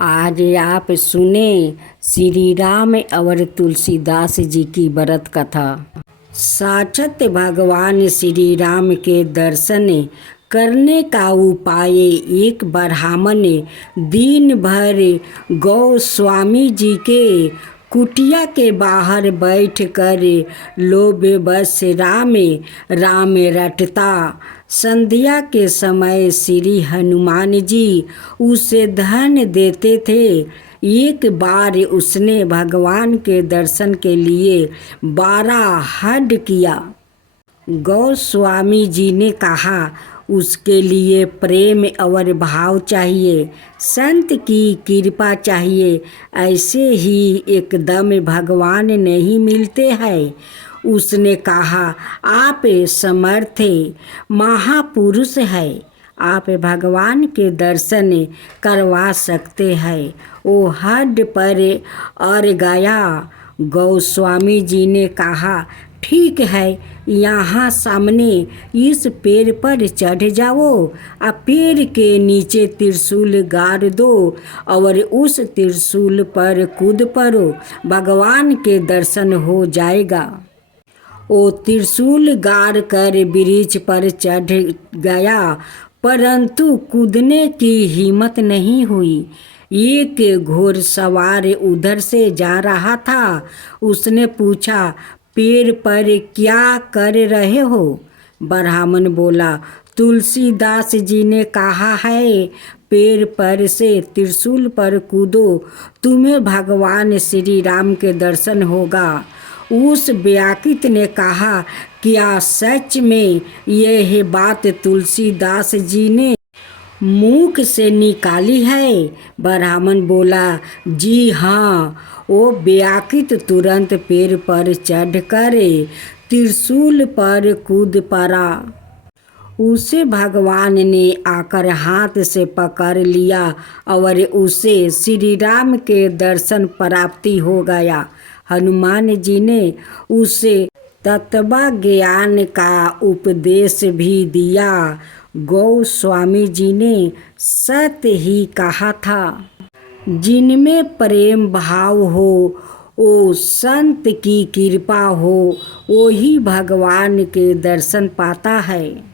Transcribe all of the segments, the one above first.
आज आप सुने श्री राम और तुलसीदास जी की व्रत कथा। साक्षात भगवान श्री राम के दर्शन करने का उपाय एक ब्राह्मण दिन भर गोस्वामी जी के कुटिया के बाहर बैठकर लोभ बस राम राम रटता। संध्या के समय श्री हनुमान जी उसे धन देते थे। एक बार उसने भगवान के दर्शन के लिए 12 हड किया। गोस्वामी जी ने कहा, उसके लिए प्रेम और भाव चाहिए, संत की कृपा चाहिए, ऐसे ही एकदम भगवान नहीं मिलते हैं। उसने कहा, आप समर्थ महापुरुष हैं, आप भगवान के दर्शन करवा सकते हैं। वो हड पर अड़ गया। गोस्वामी जी ने कहा, ठीक है, यहाँ सामने इस पेड़ पर चढ़ जाओ, अब पेड़ के नीचे त्रिशूल गाड़ दो और उस त्रिशूल पर कूद पड़ो, भगवान के दर्शन हो जाएगा। वो त्रिशूल गाड़ कर वृक्ष पर चढ़ गया, परंतु कूदने की हिम्मत नहीं हुई। एक घोड़सवार उधर से जा रहा था। उसने पूछा, पेड़ पर क्या कर रहे हो? ब्राह्मण बोला, तुलसीदास जी ने कहा है, पेड़ पर से त्रिशूल पर कूदो, तुम्हें भगवान श्री राम के दर्शन होगा। उस व्याकित ने कहा, क्या सच में यह बात तुलसीदास जी ने मुख से निकाली है? ब्राह्मण बोला, जी हाँ। वो व्याकित तुरंत पेड़ पर चढ़कर त्रिशूल पर कूद पड़ा। उसे भगवान ने आकर हाथ से पकड़ लिया और उसे श्री राम के दर्शन प्राप्ति हो गया। हनुमान जी ने उसे तत्व ज्ञान का उपदेश भी दिया। गोस्वामी जी ने सत्य ही कहा था, जिनमें प्रेम भाव हो, वो संत की कृपा हो, वो ही भगवान के दर्शन पाता है।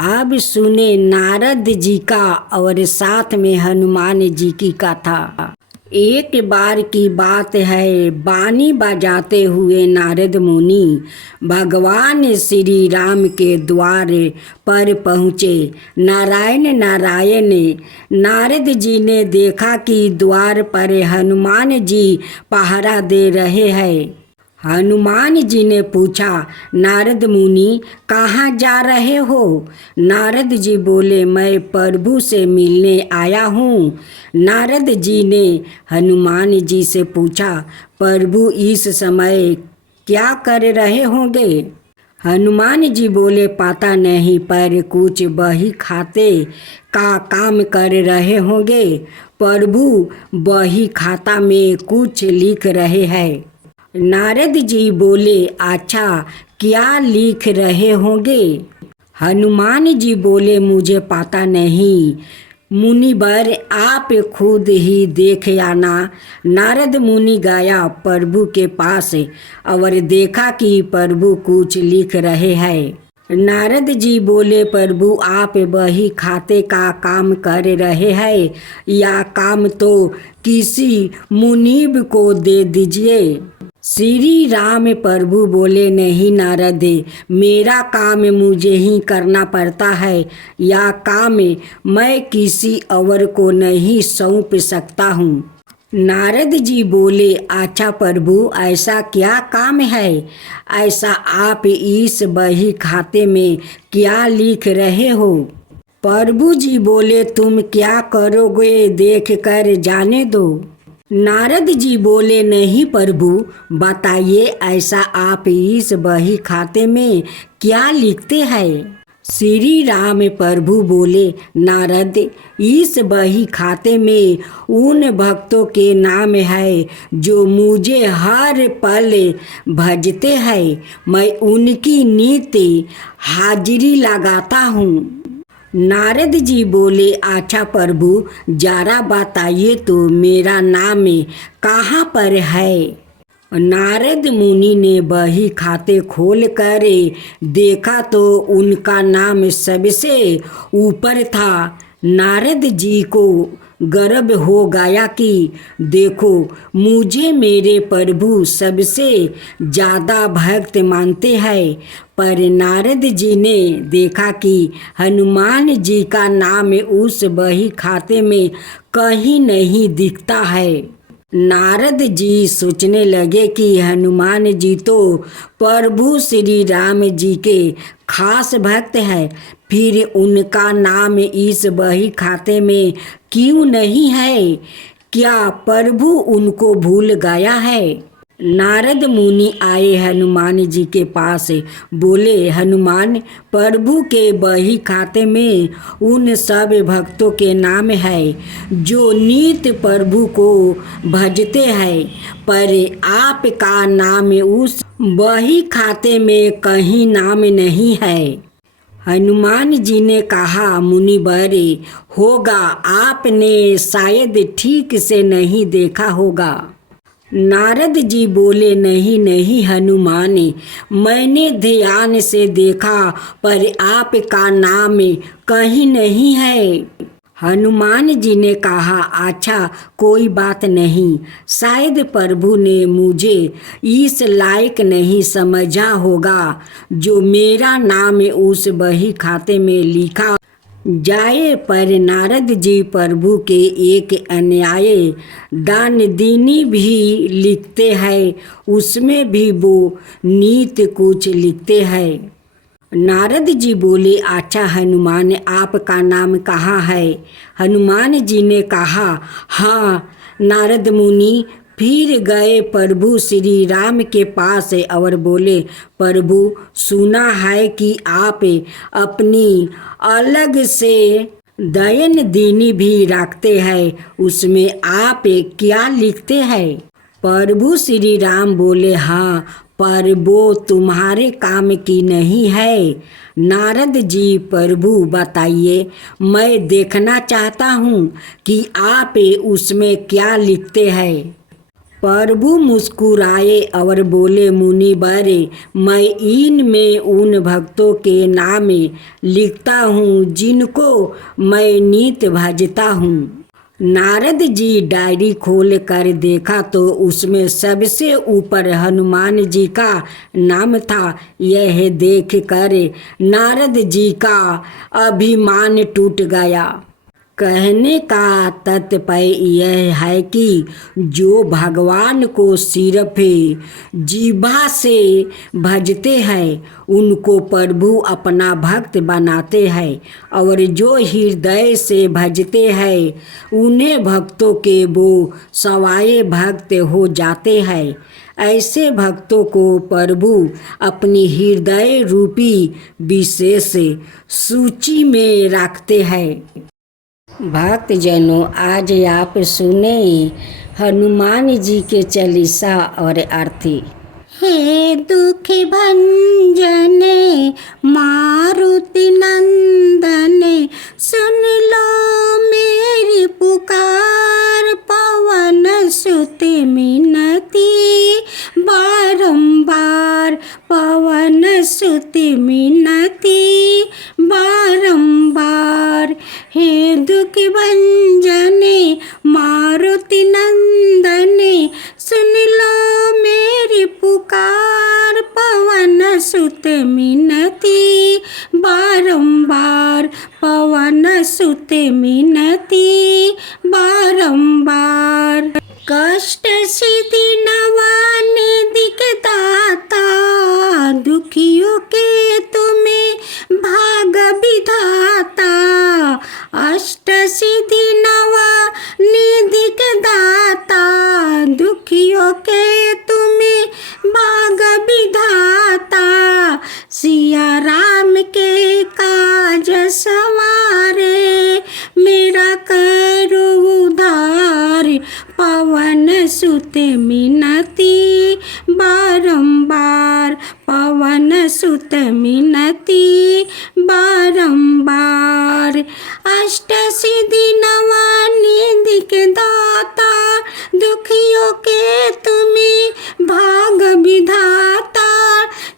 अब सुने नारद जी का और साथ में हनुमान जी की कथा। एक बार की बात है, बानी बजाते हुए नारद मुनि भगवान श्री राम के द्वार पर पहुँचे। नारायण नारायण। नारद जी ने देखा कि द्वार पर हनुमान जी पहरा दे रहे हैं। हनुमान जी ने पूछा, नारद मुनि कहाँ जा रहे हो? नारद जी बोले, मैं प्रभु से मिलने आया हूँ। नारद जी ने हनुमान जी से पूछा, प्रभु इस समय क्या कर रहे होंगे? हनुमान जी बोले, पता नहीं, पर कुछ बही खाते का काम कर रहे होंगे। प्रभु बही खाता में कुछ लिख रहे हैं। नारद जी बोले, अच्छा, क्या लिख रहे होंगे? हनुमान जी बोले, मुझे पता नहीं, मुनिवर आप खुद ही देख आना। नारद मुनि गया प्रभु के पास और देखा कि प्रभु कुछ लिख रहे हैं। नारद जी बोले, प्रभु आप वही खाते का काम कर रहे हैं, या काम तो किसी मुनीब को दे दीजिए। श्री राम प्रभु बोले, नहीं नारद, मेरा काम मुझे ही करना पड़ता है, या काम मैं किसी और को नहीं सौंप सकता हूँ। नारद जी बोले, अच्छा प्रभु, ऐसा क्या काम है? ऐसा आप इस बही खाते में क्या लिख रहे हो? प्रभु जी बोले, तुम क्या करोगे देख कर जाने दो। नारद जी बोले, नहीं प्रभु, बताइए ऐसा आप इस बही खाते में क्या लिखते हैं? श्री राम प्रभु बोले, नारद, इस बही खाते में उन भक्तों के नाम है जो मुझे हर पल भजते हैं। मैं उनकी नित्य हाजिरी लगाता हूँ। नारद जी बोले, अच्छा प्रभु, जरा बताइए तो मेरा नाम कहाँ पर है? नारद मुनि ने बही खाते खोल कर देखा तो उनका नाम सबसे ऊपर था। नारद जी को गर्व हो गया कि देखो, मुझे मेरे प्रभु सबसे ज़्यादा भक्त मानते हैं। पर नारद जी ने देखा कि हनुमान जी का नाम उस बही खाते में कहीं नहीं दिखता है। नारद जी सोचने लगे कि हनुमान जी तो प्रभु श्री राम जी के खास भक्त हैं, फिर उनका नाम इस बही खाते में क्यों नहीं है? क्या प्रभु उनको भूल गया है? नारद मुनि आए हनुमान जी के पास, बोले, हनुमान, प्रभु के बही खाते में उन सब भक्तों के नाम है जो नित्य प्रभु को भजते हैं, पर आपका नाम उस बही खाते में कहीं नाम नहीं है। हनुमान जी ने कहा, मुनिवर, होगा, आपने शायद ठीक से नहीं देखा होगा। नारद जी बोले, नहीं नहीं हनुमान, मैंने ध्यान से देखा, पर आपका नाम कहीं नहीं है। हनुमान जी ने कहा, अच्छा, कोई बात नहीं, शायद प्रभु ने मुझे इस लायक नहीं समझा होगा जो मेरा नाम उस बही खाते में लिखा जाए। पर नारद जी प्रभु के एक अन्याय दान दीनी भी लिखते हैं, उसमें भी वो नीत कुछ लिखते हैं। नारद जी बोले, अच्छा हनुमान, आपका नाम कहाँ है? हनुमान जी ने कहा, हाँ। नारद मुनि फिर गए प्रभु श्री राम के पास और बोले, प्रभु, सुना है कि आप अपनी अलग से दयन दीनी भी रखते हैं, उसमें आप क्या लिखते हैं? प्रभु श्री राम बोले, हाँ, पर वो तुम्हारे काम की नहीं है। नारद जी, प्रभु बताइए, मैं देखना चाहता हूँ कि आप उसमें क्या लिखते हैं। प्रभु मुस्कुराए और बोले, मुनिवर, मैं इन में उन भक्तों के नाम लिखता हूँ जिनको मैं नित भजता हूँ। नारद जी डायरी खोल कर देखा तो उसमें सबसे ऊपर हनुमान जी का नाम था। यह देख कर नारद जी का अभिमान टूट गया। कहने का तात्पर्य यह है कि जो भगवान को सिर्फ जीभा से भजते हैं उनको प्रभु अपना भक्त बनाते हैं, और जो हृदय से भजते हैं उन्हें भक्तों के वो सवाए भक्त हो जाते हैं। ऐसे भक्तों को प्रभु अपनी हृदय रूपी विशेष सूची में रखते हैं। भक्तजनों, आज आप सुने हनुमान जी के चालीसा और अर्थी। हे दुख भंजन मारुति नंदन, सुन लो मेरी पुकार, पवन सुत मिनती बारंबार, पवन सुत मिनती बारंबार। हे दुख भंजन मारुति नंदन, सुन लो मेरी पुकार, पवन सुत मिनती बारंबार, पवन सुत मिनती बारंबार। कष्ट सिद्धि नवानिधि के दाता, दुखियों के तुम्हें भाग विधाता, अष्ट सिद्धि नवानिधि के दाता, दुखियों के तुम्हें भाग विधाता, सिया राम के काज सवारे, मेरा करो उद्धार, पवन सुत मिनती बारंबार, पवन सुत मिनती बारंबार। अष्ट सिद्धि नवानिधि के दाता, दुखियों के तुम्हें भाग विधाता,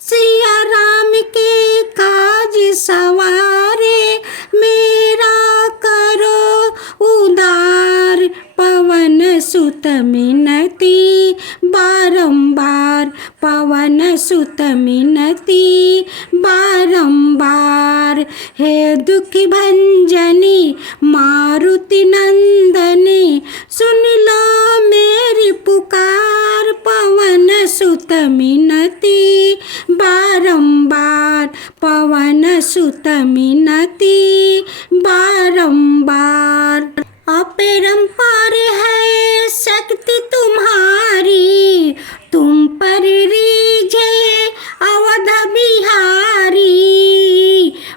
सिया राम के काज सवारे, मेरा करो उद्धार, पवन सुत मिनती बारंबार, पवन सुत मिनती बारंबार। हे दुख भंजनी मारुति नंदनी, सुन लो मेरी पुकार, पवन सुत मिनती बारंबार, पवन सुत मिनती बारंबार। अपरंपार है शक्ति तुम्हारी, तुम पर रीझे अवध बिहारी,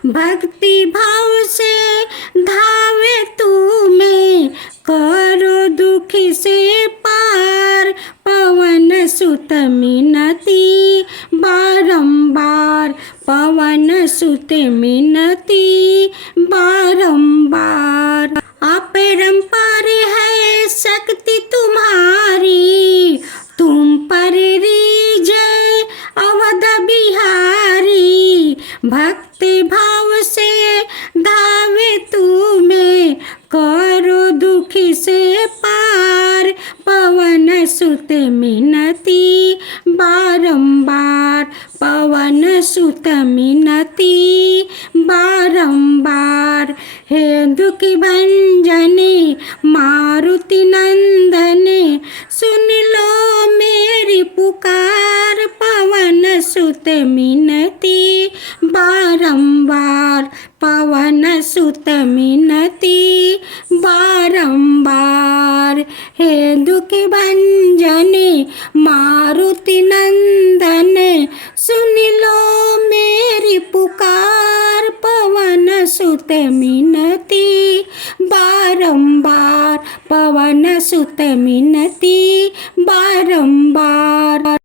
भक्ति भाव से धावे तुम्हें, करो दुख से पार, पवन सुत मिनती बारंबार, पवन सुत मिनती बारंबार। अपरंपार है शक्ति तुम्हारी, तुम पर रीझे अवध बिहारी, भक्ति भाव से धावे तुम्हें, करो दुख से पार, पवन सुत मिनती बारंबार, पवन सुत मिनती बारंबार। हे दुख भंजनी मारुति नंदनी, सुन लो मेरी पुकार, पवन सुत मिनती बारंबार, पवन सुत मिनती बारंबार। हे दुख भंजनी मारुति नंदन, सुन लो मेरी पुकार, पवन सुत मिनती बारंबार, पवन सुत मिनती बारंबार।